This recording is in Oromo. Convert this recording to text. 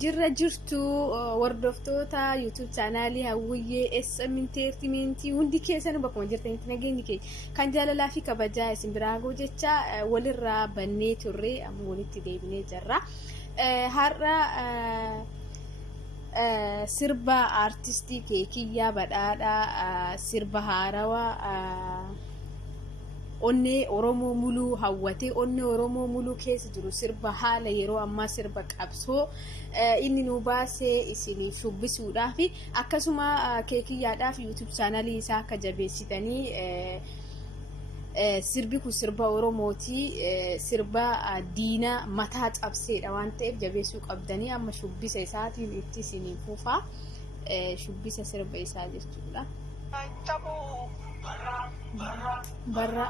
jirra jirtu wardoftoota YouTube channelii Hawwiyyee SM Entertainment hundi keessan bakkuma jirtanitti nageenyi kee kan jaalalaa fi kabajaa isin biraa goo jecha walirraa bannee turre amma walitti deebinee jirra. Har'a sirba artistii Keekiyyaa Badhaadhaa sirba haarawaa onne Oromoo muluu hawwate onne Oromoo muluu keessa jiru sirba haala yeroo ammaa sirba qabsoo inni nu baasee isiniif shubbisuudhaaf akkasuma Keekiyyaadhaaf YouTube channelii isaa akka jabeessitanii sirbi kun sirba Oromooti sirba diina mataa cabseedha waan ta'eef jabeessuu qabdanii amma shubbisa isaatiin itti isiniif fufaa shubbisa sirba isaa jechuudha. Barra